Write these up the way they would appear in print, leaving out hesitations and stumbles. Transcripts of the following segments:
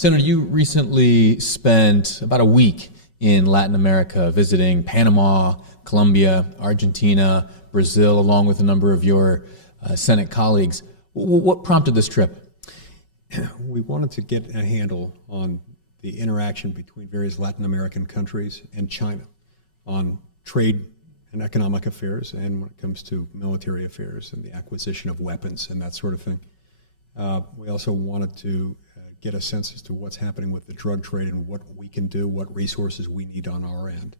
Senator, you recently spent about a week in Latin America visiting Panama, Colombia, Argentina, Brazil, along with a number of your Senate colleagues. What prompted this trip? We wanted to get a handle on the interaction between various Latin American countries and China on trade and economic affairs, and when it comes to military affairs and the acquisition of weapons and that sort of thing. We also wanted to get a sense as to what's happening with the drug trade and what we can do, what resources we need on our end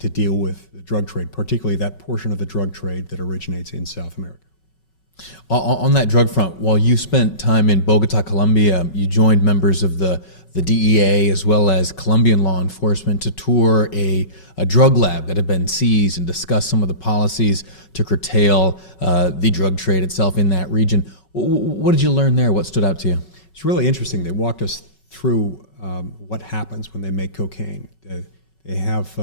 to deal with the drug trade, particularly that portion of the drug trade that originates in South America. On that drug front, while you spent time in Bogota, Colombia, you joined members of the DEA as well as Colombian law enforcement to tour a drug lab that had been seized and discuss some of the policies to curtail the drug trade itself in that region. What did you learn there? What stood out to you? It's really interesting. They walked us through what happens when they make cocaine. They have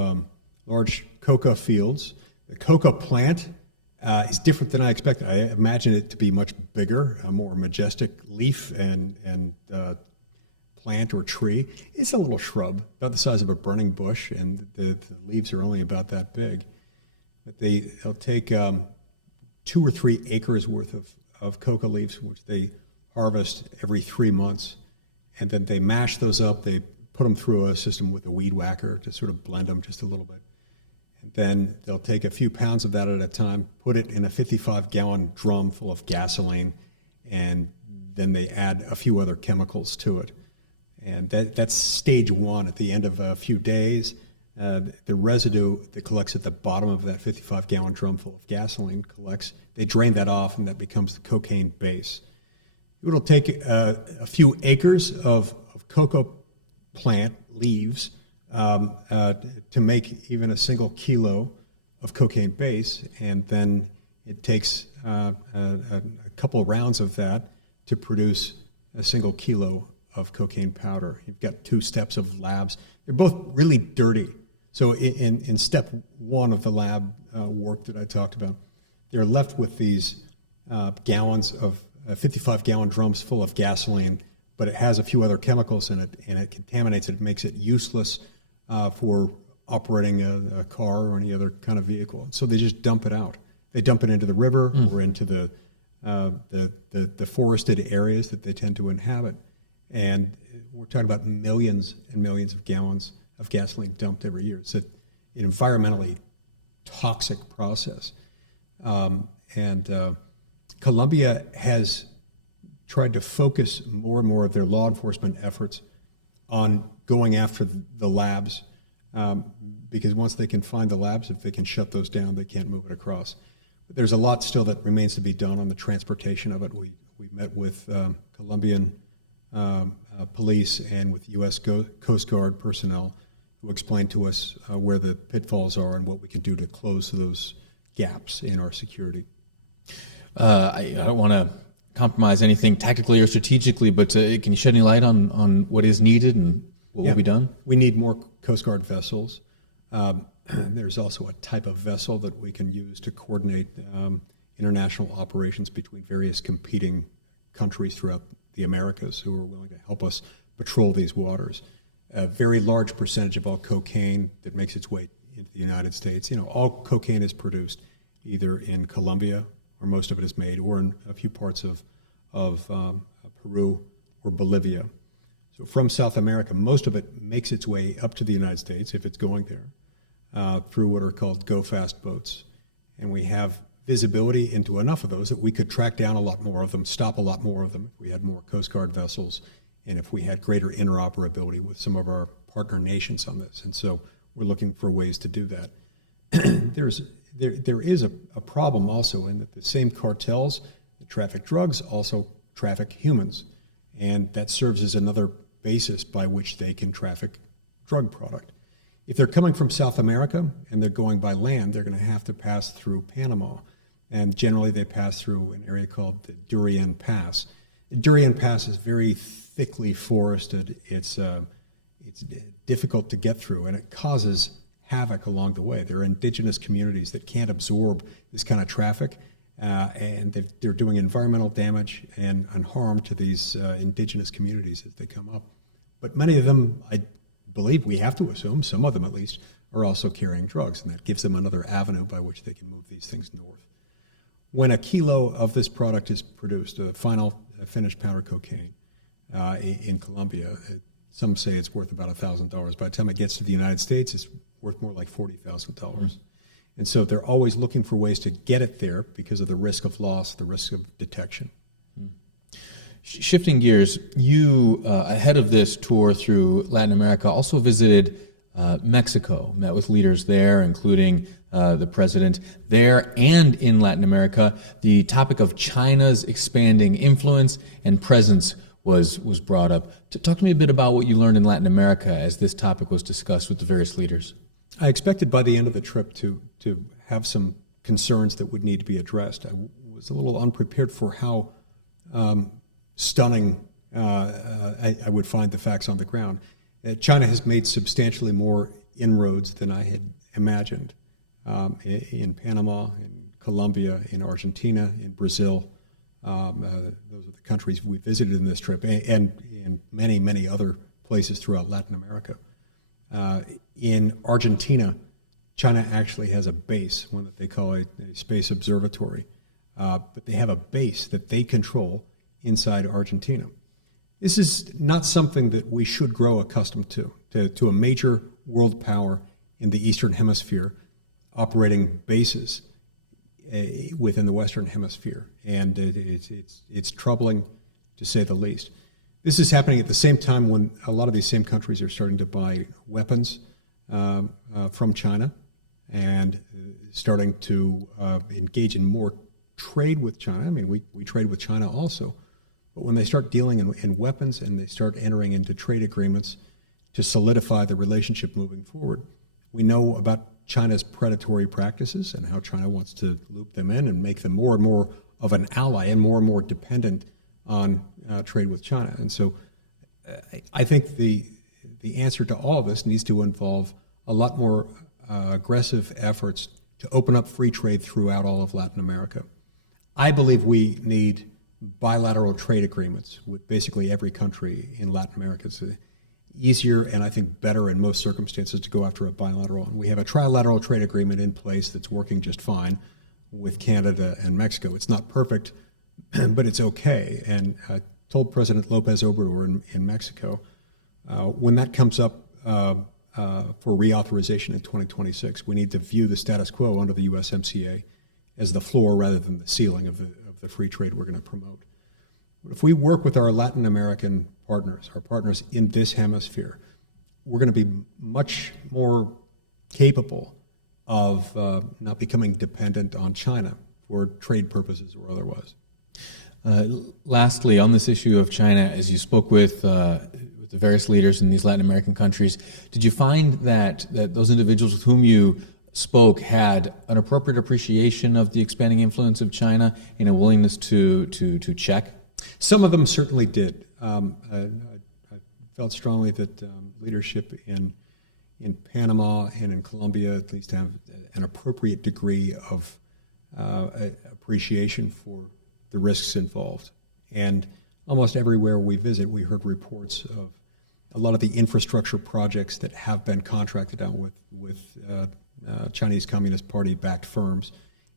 large coca fields. The coca plant is different than I expected. I imagined it to be much bigger, a more majestic leaf and plant or tree. It's a little shrub, about the size of a burning bush, and the leaves are only about that big. But they'll take 2 or 3 acres worth of coca leaves, which they harvest every 3 months, and then they mash those up. They put them through a system with a weed whacker to sort of blend them just a little bit. And then they'll take a few pounds of that at a time, put it in a 55-gallon drum full of gasoline, and then they add a few other chemicals to it. And that's stage one. At the end of a few days, the residue that collects at the bottom of that 55-gallon drum full of gasoline collects. They drain that off, and that becomes the cocaine base. It'll take a few acres of coca plant leaves to make even a single kilo of cocaine base, and then it takes a couple rounds of that to produce a single kilo of cocaine powder. You've got 2 steps of labs. They're both really dirty. So in step 1 of the lab work that I talked about, they're left with these gallons of 55-gallon drums full of gasoline, but it has a few other chemicals in it, and it contaminates it. It makes it useless for operating a car or any other kind of vehicle. So they just dump it out. They dump it into the river or into the forested areas that they tend to inhabit. And we're talking about millions and millions of gallons of gasoline dumped every year. It's an environmentally toxic process. Colombia has tried to focus more and more of their law enforcement efforts on going after the labs, because once they can find the labs, if they can shut those down, they can't move it across. But there's a lot still that remains to be done on the transportation of it. We met with Colombian police and with U.S. Coast Guard personnel who explained to us where the pitfalls are and what we can do to close those gaps in our security. I don't want to compromise anything tactically or strategically, but can you shed any light on what is needed and what will be done? We need more Coast Guard vessels. There's also a type of vessel that we can use to coordinate international operations between various competing countries throughout the Americas who are willing to help us patrol these waters. A very large percentage of all cocaine that makes its way into the United States, all cocaine is produced either in Colombia, or most of it is made, or in a few parts of Peru or Bolivia. So from South America, most of it makes its way up to the United States, if it's going there, through what are called go-fast boats. And we have visibility into enough of those that we could track down a lot more of them, stop a lot more of them if we had more Coast Guard vessels, and if we had greater interoperability with some of our partner nations on this. And so we're looking for ways to do that. There is a problem also in that the same cartels that traffic drugs also traffic humans, and that serves as another basis by which they can traffic drug product. If they're coming from South America and they're going by land, they're going to have to pass through Panama, and generally they pass through an area called the Darien Pass. The Darien Pass is very thickly forested. It's difficult to get through, and it causes havoc along the way. There are indigenous communities that can't absorb this kind of traffic, and they're doing environmental damage and harm to these indigenous communities as they come up. But many of them, I believe we have to assume, some of them at least, are also carrying drugs, and that gives them another avenue by which they can move these things north. When a kilo of this product is produced, a final finished powder cocaine in Colombia, some say it's worth about $1,000. By the time it gets to the United States, it's worth more like $40,000. And so they're always looking for ways to get it there because of the risk of loss, the risk of detection. Shifting gears, you, ahead of this tour through Latin America, also visited Mexico, met with leaders there, including the president there and in Latin America. The topic of China's expanding influence and presence was brought up. Talk to me a bit about what you learned in Latin America as this topic was discussed with the various leaders. I expected by the end of the trip to have some concerns that would need to be addressed. I was a little unprepared for how stunning I would find the facts on the ground. China has made substantially more inroads than I had imagined in Panama, in Colombia, in Argentina, in Brazil. Those are the countries we visited in this trip, and in many, many other places throughout Latin America. In Argentina, China actually has a base, one that they call a space observatory, but they have a base that they control inside Argentina. This is not something that we should grow accustomed to a major world power in the Eastern Hemisphere operating bases within the Western Hemisphere, and it's troubling to say the least. This is happening at the same time when a lot of these same countries are starting to buy weapons from China and starting to engage in more trade with China. I mean, we trade with China also, but when they start dealing in weapons and they start entering into trade agreements to solidify the relationship moving forward, we know about China's predatory practices and how China wants to loop them in and make them more and more of an ally and more dependent on trade with China. And so I think the answer to all of this needs to involve a lot more aggressive efforts to open up free trade throughout all of Latin America. I believe we need bilateral trade agreements with basically every country in Latin America. It's easier and I think better in most circumstances to go after a bilateral. And we have a trilateral trade agreement in place that's working just fine with Canada and Mexico. It's not perfect, but it's okay. And I told President Lopez Obrador in Mexico, when that comes up for reauthorization in 2026, we need to view the status quo under the USMCA as the floor rather than the ceiling of the free trade we're going to promote. But if we work with our Latin American partners, our partners in this hemisphere, we're going to be much more capable of not becoming dependent on China for trade purposes or otherwise. Lastly, on this issue of China, as you spoke with the various leaders in these Latin American countries, did you find that those individuals with whom you spoke had an appropriate appreciation of the expanding influence of China and a willingness to check? Some of them certainly did. I felt strongly that leadership in Panama and in Colombia at least have an appropriate degree of appreciation for the risks involved. And almost everywhere we visit, we heard reports of a lot of the infrastructure projects that have been contracted out with Chinese Communist Party-backed firms.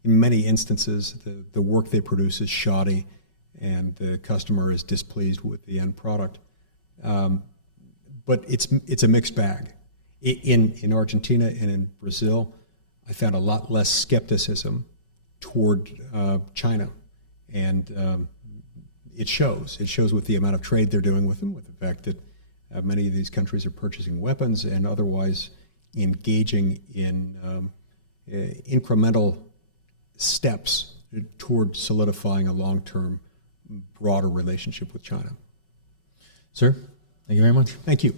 In many instances, the work they produce is shoddy, and the customer is displeased with the end product. But it's a mixed bag. In Argentina and in Brazil, I found a lot less skepticism toward China, and it shows. It shows with the amount of trade they're doing with them, with the fact that many of these countries are purchasing weapons and otherwise engaging in incremental steps toward solidifying a long-term, broader relationship with China. Sir, thank you very much. Thank you.